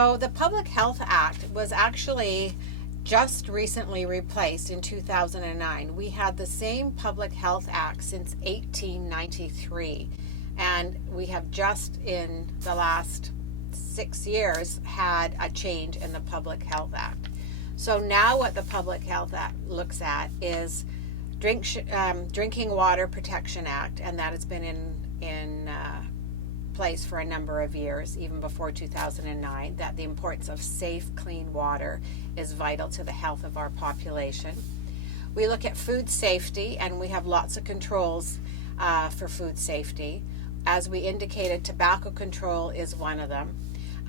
So the Public Health Act was actually just recently replaced in 2009. We had the same Public Health Act since 1893, and we have just in the last 6 years had a change in the Public Health Act. So now what the Public Health Act looks at is Drinking Water Protection Act, and that has been in place for a number of years, even before 2009, that the importance of safe, clean water is vital to the health of our population. We look at food safety, and we have lots of controls for food safety. As we indicated, tobacco control is one of them.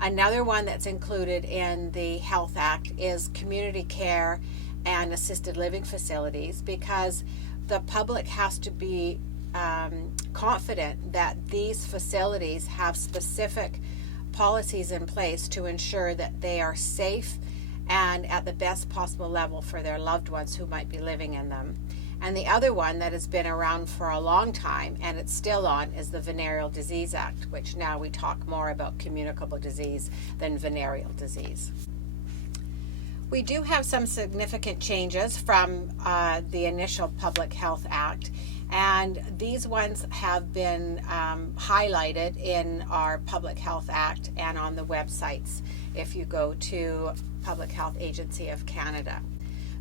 Another one that's included in the Health Act is community care and assisted living facilities, because the public has to be confident that these facilities have specific policies in place to ensure that they are safe and at the best possible level for their loved ones who might be living in them. And the other one that has been around for a long time, and it's still on, is the Venereal Disease Act, which now we talk more about communicable disease than venereal disease. We do have some significant changes from the initial Public Health Act, and these ones have been highlighted in our Public Health Act and on the websites if you go to Public Health Agency of Canada.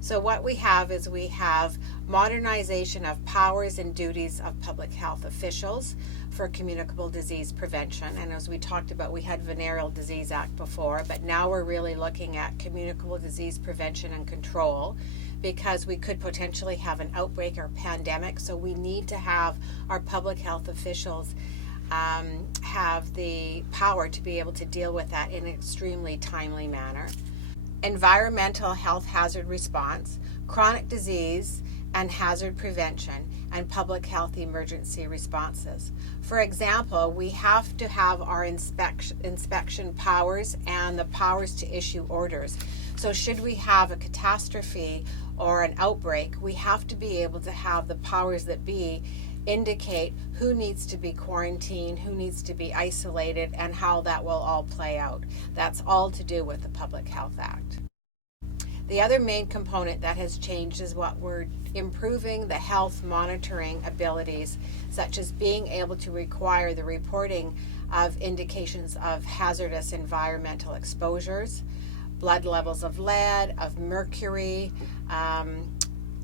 So what we have is we have modernization of powers and duties of public health officials for communicable disease prevention. And as we talked about, we had Venereal Disease Act before, but now we're really looking at communicable disease prevention and control, because we could potentially have an outbreak or pandemic. So we need to have our public health officials have the power to be able to deal with that in an extremely timely manner. Environmental health hazard response, chronic disease and hazard prevention, and public health emergency responses. For example, we have to have our inspection powers and the powers to issue orders. So should we have a catastrophe or an outbreak, we have to be able to have the powers that be indicate who needs to be quarantined, who needs to be isolated, and how that will all play out. That's all to do with the Public Health Act. The other main component that has changed is what we're improving the health monitoring abilities, such as being able to require the reporting of indications of hazardous environmental exposures, blood levels of lead, of mercury,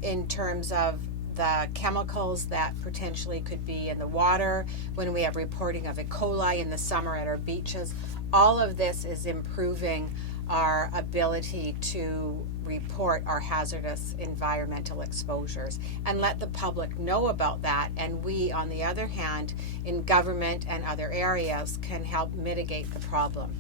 in terms of the chemicals that potentially could be in the water, when we have reporting of E. coli in the summer at our beaches. All of this is improving our ability to report our hazardous environmental exposures and let the public know about that. And we, on the other hand, in government and other areas, can help mitigate the problem.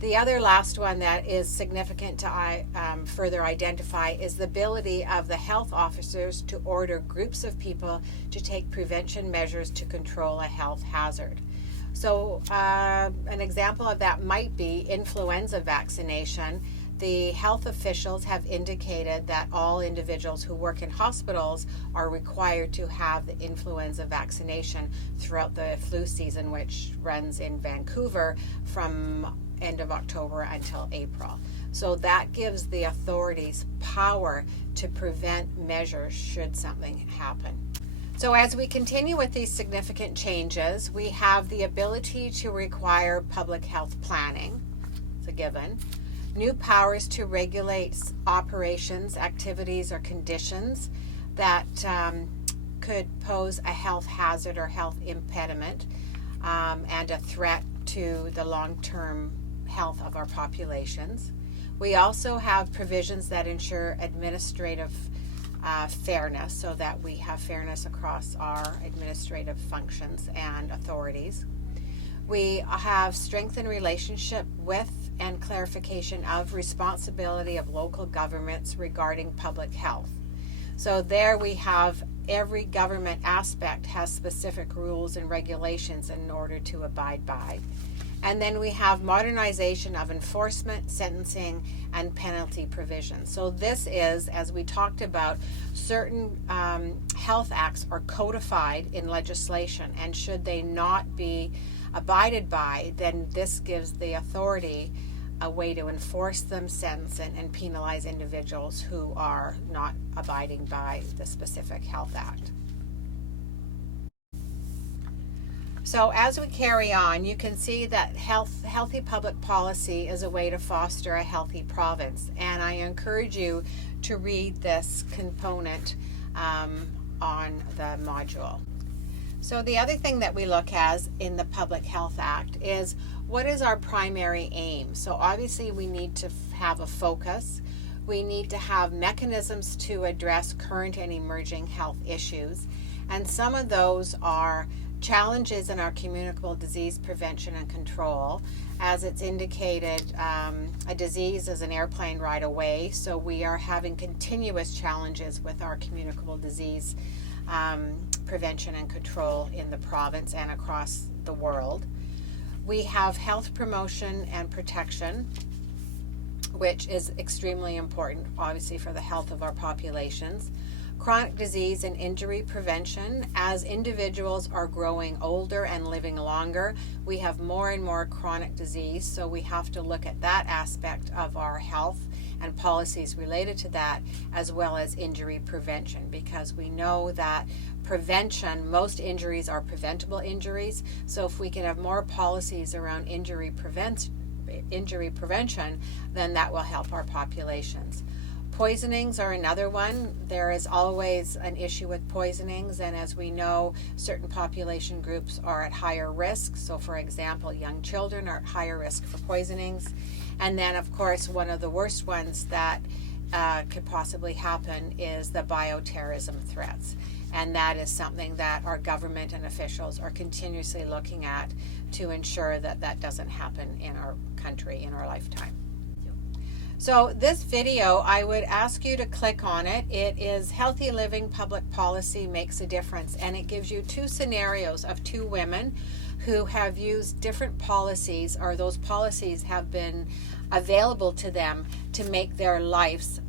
The other last one that is significant to further identify is the ability of the health officers to order groups of people to take prevention measures to control a health hazard. So an example of that might be influenza vaccination. The health officials have indicated that all individuals who work in hospitals are required to have the influenza vaccination throughout the flu season, which runs in Vancouver from end of October until April. So that gives the authorities power to prevent measures should something happen. So as we continue with these significant changes, we have the ability to require public health planning. It's a given. New powers to regulate operations, activities, or conditions that could pose a health hazard or health impediment and a threat to the long-term health of our populations. We also have provisions that ensure administrative fairness, so that we have fairness across our administrative functions and authorities. We have strengthened relationship with and clarification of responsibility of local governments regarding public health. So there we have every government aspect has specific rules and regulations in order to abide by. And then we have modernization of enforcement, sentencing, and penalty provisions. So this is, as we talked about, certain health acts are codified in legislation, and should they not be abided by, then this gives the authority a way to enforce them, sentence, and penalize individuals who are not abiding by the specific Health Act. So as we carry on, you can see that healthy public policy is a way to foster a healthy province. And I encourage you to read this component on the module. So the other thing that we look at in the Public Health Act is, what is our primary aim? So obviously we need to have a focus. We need to have mechanisms to address current and emerging health issues. And some of those are challenges in our communicable disease prevention and control. As it's indicated, a disease is an airplane ride away, so we are having continuous challenges with our communicable disease prevention and control in the province and across the world. We have health promotion and protection, which is extremely important, obviously, for the health of our populations. Chronic disease and injury prevention. As individuals are growing older and living longer, we have more and more chronic disease, so we have to look at that aspect of our health and policies related to that, as well as injury prevention, because we know that prevention, most injuries are preventable injuries, so if we can have more policies around injury prevention, then that will help our populations. Poisonings are another one. There is always an issue with poisonings, and as we know, certain population groups are at higher risk. So for example, young children are at higher risk for poisonings. And then of course, one of the worst ones that could possibly happen is the bioterrorism threats. And that is something that our government and officials are continuously looking at to ensure that that doesn't happen in our country in our lifetime. So this video, I would ask you to click on it. It is Healthy Living Public Policy Makes a Difference, and it gives you two scenarios of two women who have used different policies, or those policies have been available to them to make their lives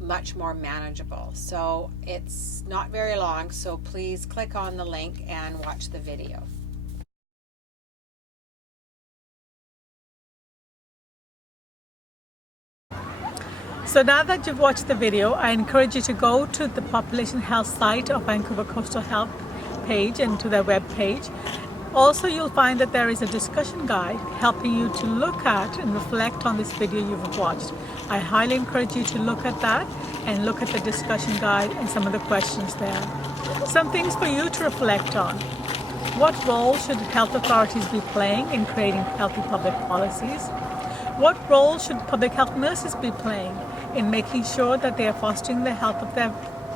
much more manageable. So it's not very long, so please click on the link and watch the video. So now that you've watched the video, I encourage you to go to the Population Health site of Vancouver Coastal Health page and to their web page. Also, you'll find that there is a discussion guide helping you to look at and reflect on this video you've watched. I highly encourage you to look at that and look at the discussion guide and some of the questions there. Some things for you to reflect on. What role should health authorities be playing in creating healthy public policies? What role should public health nurses be playing in making sure that they are fostering the health of their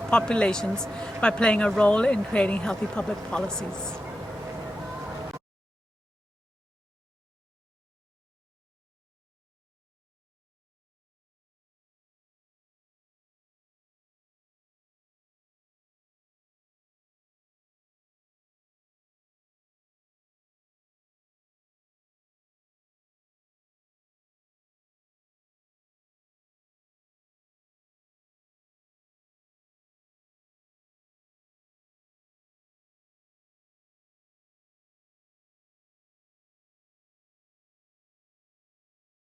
populations by playing a role in creating healthy public policies?